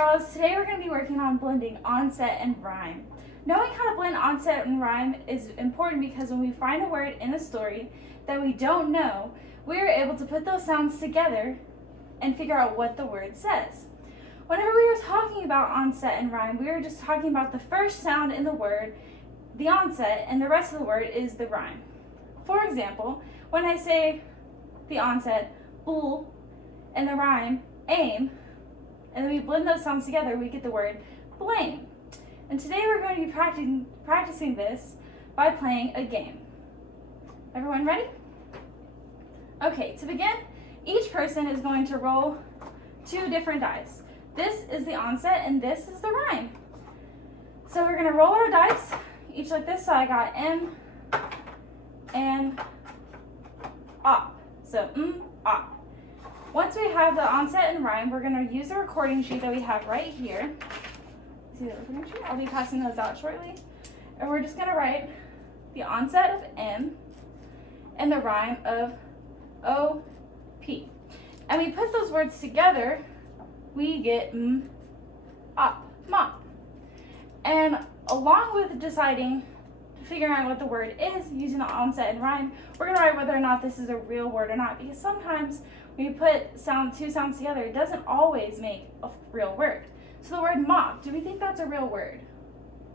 girls, today we're going to be working on blending onset and rhyme. Knowing how to blend onset and rhyme is important because when we find a word in a story that we don't know, we are able to put those sounds together and figure out what the word says. Whenever we were talking about onset and rhyme, we were just talking about the first sound in the word, the onset, and the rest of the word is the rhyme. For example, when I say the onset, bull, and the rhyme, aim, and then we blend those sounds together, we get the word blame. And today we're going to be practicing this by playing a game. Everyone ready? Okay, to begin, each person is going to roll 2 different dice. This is the onset and this is the rhyme. So we're going to roll our dice, each like this. So I got M and op. So op. Once we have the onset and rhyme, we're going to use the recording sheet that we have right here. See the recording sheet? I'll be passing those out shortly. And we're just going to write the onset of M and the rhyme of O-P. And we put those words together, we get op, mop. And along with deciding, figuring out what the word is using the onset and rhyme, we're going to write whether or not this is a real word or not, because sometimes when you put 2 sounds together, it doesn't always make a real word. So the word mop, do we think that's a real word?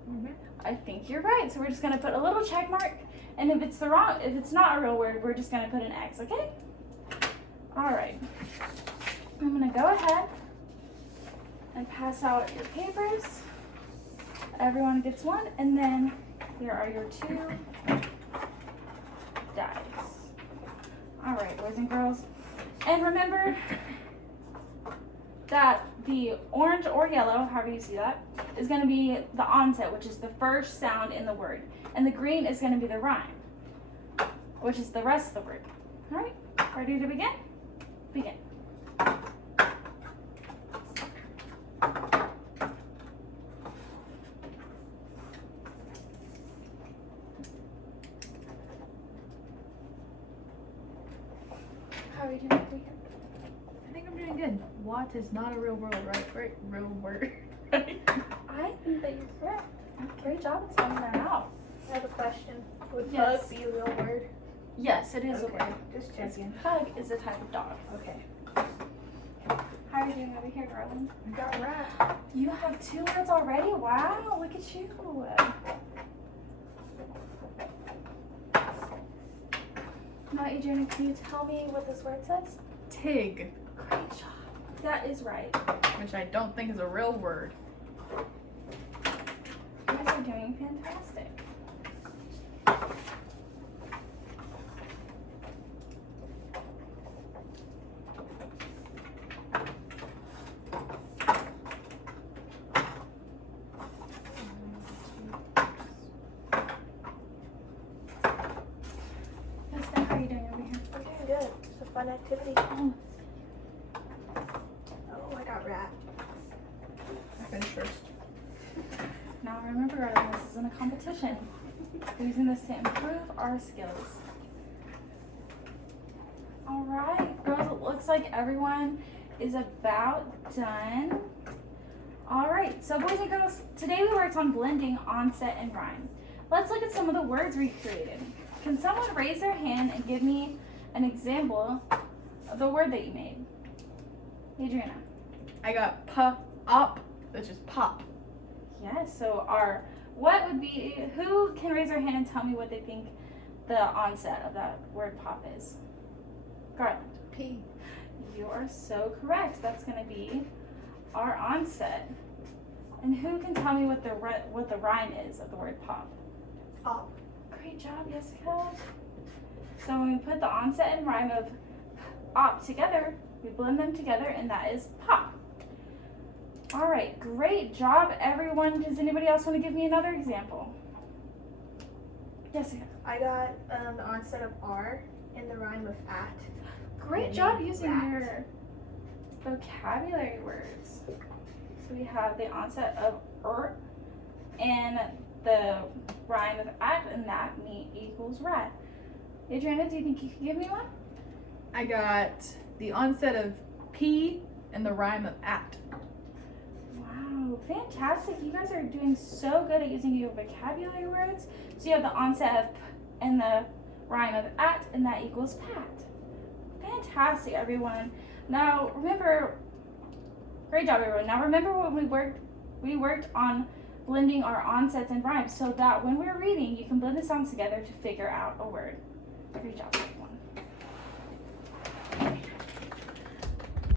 Mm-hmm. I think you're right. So we're just going to put a little check mark, and if it's not a real word, we're just going to put an X, okay? All right. I'm going to go ahead and pass out your papers. Everyone gets one, and then here are your 2 dice. All right, boys and girls. And remember that the orange or yellow, however you see that, is going to be the onset, which is the first sound in the word. And the green is going to be the rhyme, which is the rest of the word. All right, ready to begin? Begin. How are you doing over here? I think I'm doing good. What is not a real world, right? Right, real word. Right? I think that you're correct. Great job at spelling that out. I have a question. Would Yes. bug be a real word? Yes, it is a Okay, word. just checking. Pug is a type of dog. Okay. How are you doing over here, darling? I got rat. You have 2 words already? Wow, look at you. Now, Adriana, can you tell me what this word says? Tig, Great job. That is right. which I don't think is a real word. You guys are doing fantastic. Jessica, how are you doing over here? I'm doing good. It's a fun activity. Oh, Oh, I got rat. I finished first. now remember, darling, this isn't a competition. We're using this to improve our skills. All right, girls, it looks like everyone is about done. All right, so boys and girls, today we worked on blending onset and rhyme. Let's look at some of the words we created. Can someone raise their hand and give me an example of the word that you made? Adriana. I got op, which is pop. Yes, so who can raise their hand and tell me what they think the onset of that word pop is? Garland. P. You are so correct. That's going to be our onset. And who can tell me what the rhyme is of the word pop? Op. Great job, Jessica. So when we put the onset and rhyme of op together, we blend them together, and that is pop. All right, great job, everyone. Does anybody else want to give me another example? Jessica. I got the onset of R and the rhyme of at. Great job using your vocabulary words. So we have the onset of and the rhyme of at, and that equals rat. Adriana, do you think you can give me one? I got the onset of P and the rhyme of at. Fantastic. You guys are doing so good at using your vocabulary words. So you have the onset of p and the rhyme of at, and that equals pat. Fantastic, everyone. Now remember, great job, everyone. Now remember when we worked on blending our onsets and rhymes so that when we're reading, you can blend the sounds together to figure out a word. Great job, everyone.